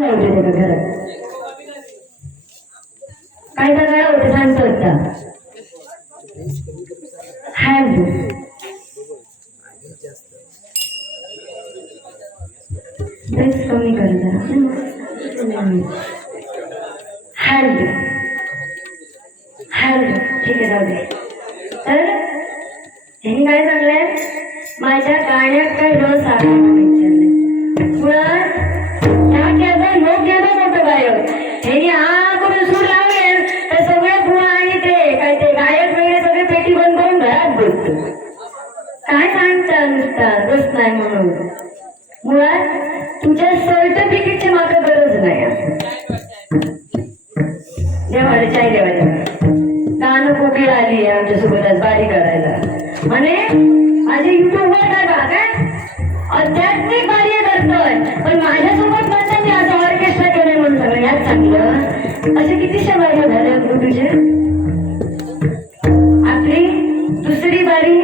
लावते त्याला घरात काय काय होतं सांगतो होता हँड बेस कमी कर जरा हँड हँड ठीक आहे जाऊ दे. तर ह्यांनी काय सांगलंय माझ्या गाण्यात काय रस आला विचारलंय मुळात ह्या केवळ लोक गेलो मोठं गायक ह्यांनी हा करून सूर लावले तर सगळे बुवा आणि ते काय ते गायक वगैरे सगळे पेटी बंद करून घरात बसतो. काय सांगता नुसता रस नाही म्हणून मुळात तुझ्या सर्टिफिकेटची मात्र गरज नाही. देवाला चाय देवाच्या गाणं कोकिळ आली आमच्या सोबत आज बारी करायला म्हणे माझे युट्यूबवर काय बघा आध्यात्मिक कार्य करतोय पण माझ्यासोबत म्हणतात मी असं ऑर्केस्ट्रा केलंय म्हणून सगळं यात चांगलं असे कितीशे बारी झाले तुझे. आपली दुसरी बारी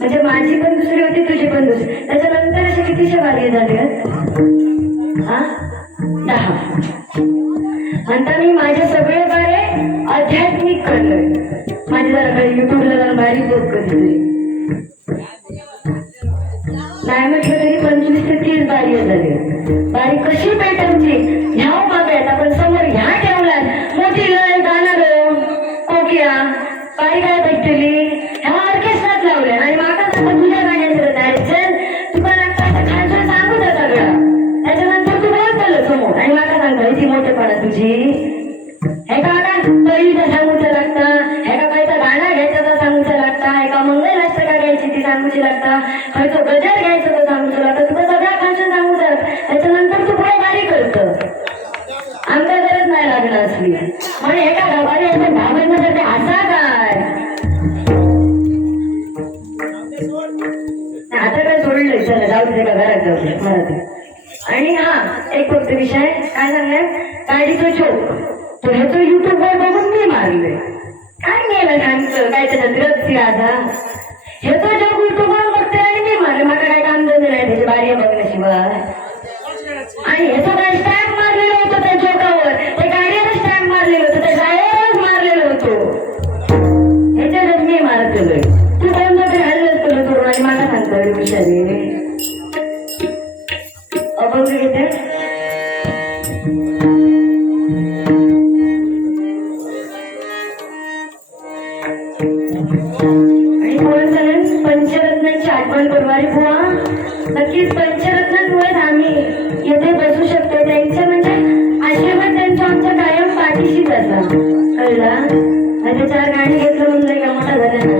म्हणजे माझी पण दुसरी होती तुझी पण दुसरी त्याच्यानंतर असे कितीशे बारी झाले हा 10 म्हणता मी माझे सगळे बारे आध्यात्मिक करलोय. माझी जरा काही युट्यूबला जाऊन बारी बघ कधी नाही म्हटलं तरी 25 ते 30 बारी झाली. बारी कशी पॅटर्नची ह्या मागायला पण समोर ह्या ठेवल्यात मोठी लय गाणं ग कोकिळा बारी काय भेटली ह्या ऑर्केस्ट्रात लावल्या आणि माका तुझ्या गाण्याचं चल तुला लागतं खालचं सांगू द्या सगळं त्याच्यानंतर तू बोलतलं समोर आणि माका सांगतो ती मोठेपणा तुझी हे का पहिलीचं सांगूचं लागतं हे का काहीचा गाणं घ्यायचं तर सांगूचं लागतं हे का मंगलाष्टका घ्यायची ती सांगूची लागतं खयचं गजर घ्यायचं तर सांगूचं लागतं तुला सगळ्या खालचं सांगूचं लागतं त्याच्यानंतर तू पुढे बारी करतं आमच्या गरज नाही लागणार असली म्हणजे हे का बारी असं घाबरण्यासाठी असा काय आता काय सोडलंय चला जाऊ दे का घरात जाऊ दे मराठी. आणि हा एक फक्त विषय काय सांगलाय गाडीचं चोक तर ह्याचं युट्यूबवर बघून मी मारले काय गेलं सांगतं काय त्याच्यात रक्ती आता ह्याचं जग युट्यूबवर बघते आणि मी मारले माझं काय काम झालं नाही त्याची बारी बघण्याशिवाय. आणि ह्याचं काय स्टॅम्प मारलेलं होतं त्या चोकावर ते गाडीवर स्टॅम्प मारलेलं होतं त्या ड्रायव्हरच मारलेलं होतं ह्याच्यातच मी मारतलोय तू कोण ते हल्लच केलं सोडून आणि मला सांगतो विषयाने अभंग घेते आणि कोण पंचरत्नांची आठवण करणारी बुवा नक्कीच पंचरत्नांमुळेच आम्ही येथे बसू शकतो त्यांचे म्हणजे आशीर्वाद त्यांच्या आमच्या कायम पाठीशीच असा कळला. आणि 4 गाणी घेतलं म्हणलं का मोठा झाला ना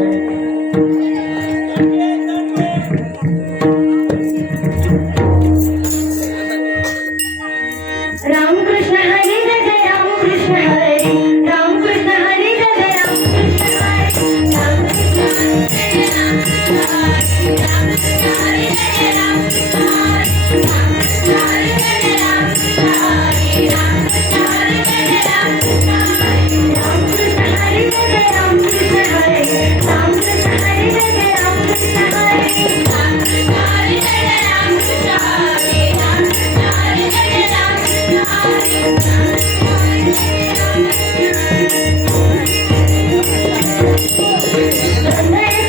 रामकृष्ण हरी जय जय रामकृष्ण हरी रामकृष्ण हरी जय जय रामकृष्ण हरी रामकृष्ण हरी जय जय रामकृष्ण हरी रामकृष्ण हरी जय जय रामकृष्ण हरी रामकृष्ण हरी जय जय रामकृष्ण हरी रामकृष्ण हरी जय जय रामकृष्ण हरी रामकृष्ण हरी जय जय रामकृष्ण हरी रामकृष्ण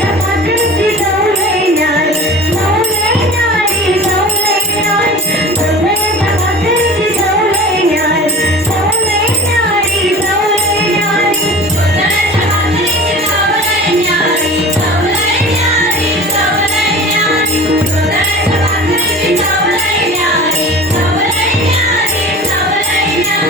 हरी जय जय रामकृष्ण हरी रामकृष्ण हरी जय जय रामकृष्ण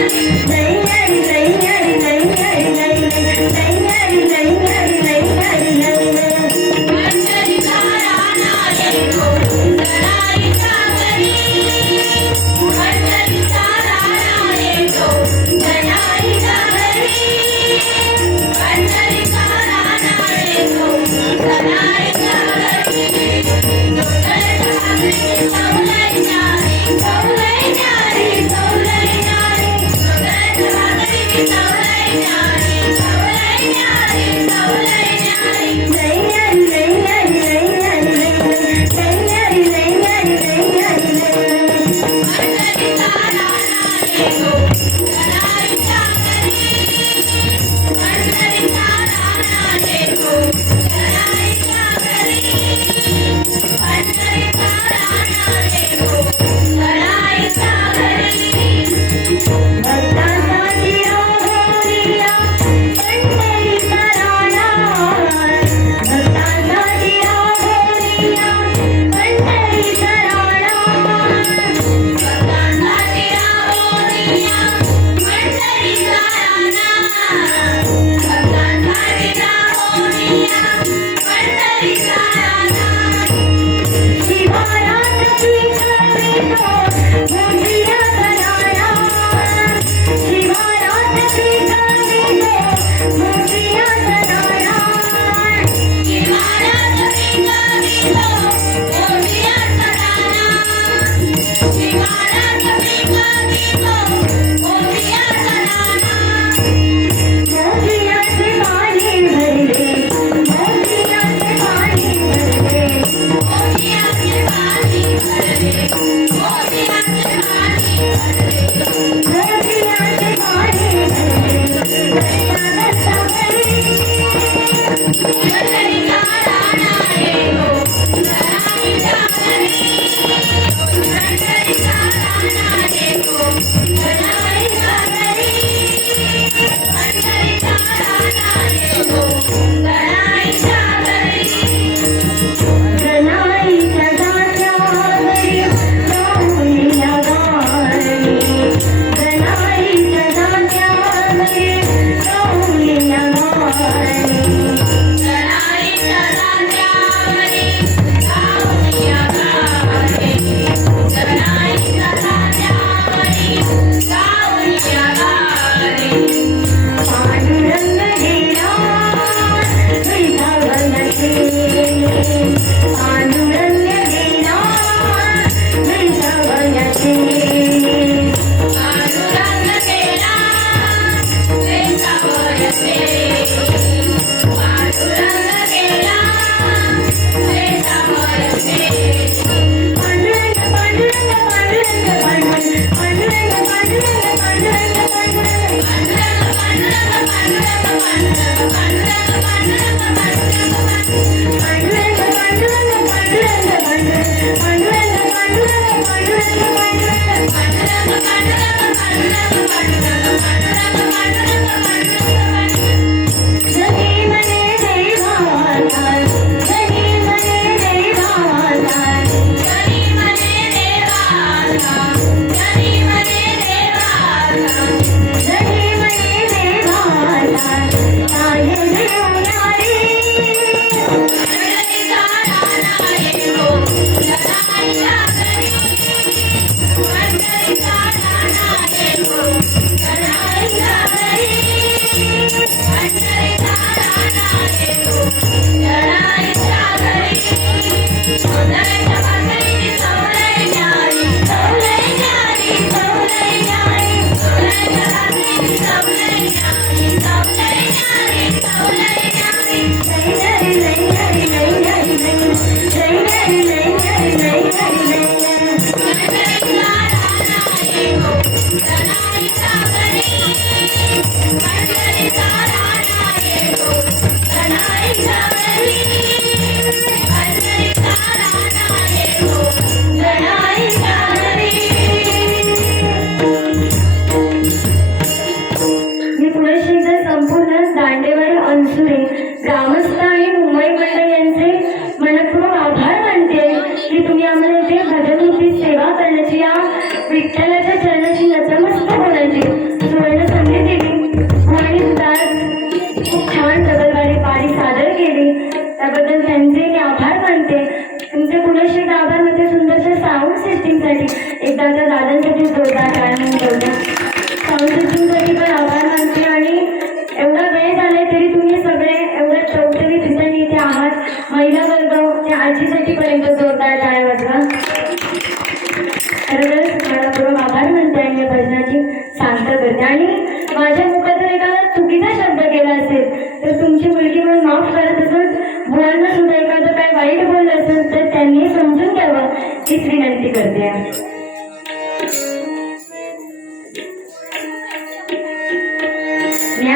हीच विनंती करते.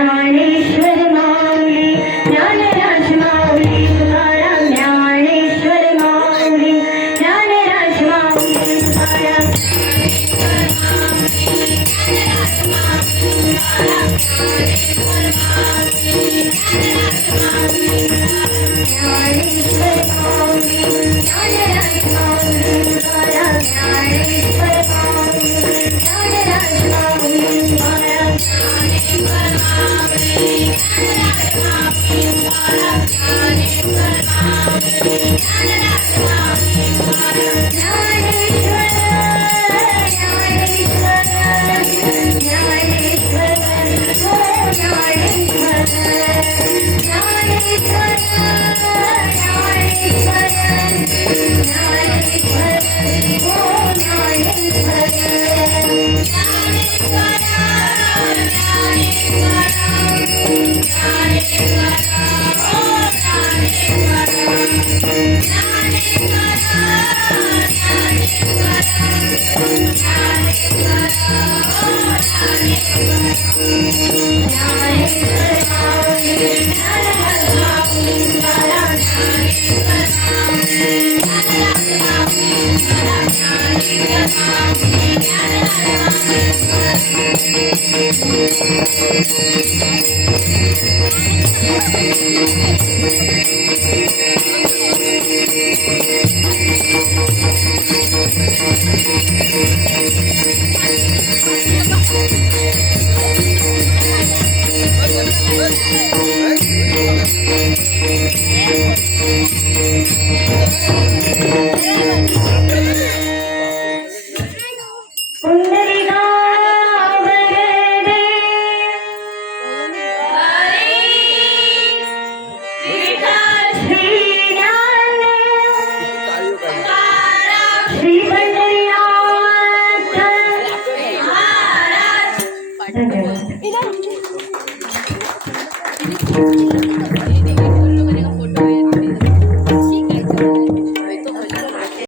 ज्ञानेश्वर माऊली ज्ञानराज माऊली तुकाराम ज्ञानेश्वर माऊली ज्ञानराज माऊली तुकाराम ज्ञानेश्वर माऊली ज्ञानराज माऊली तुकाराम ज्ञानेश्वर माऊली ज्ञानराज माऊली तुकाराम धन्यवाद.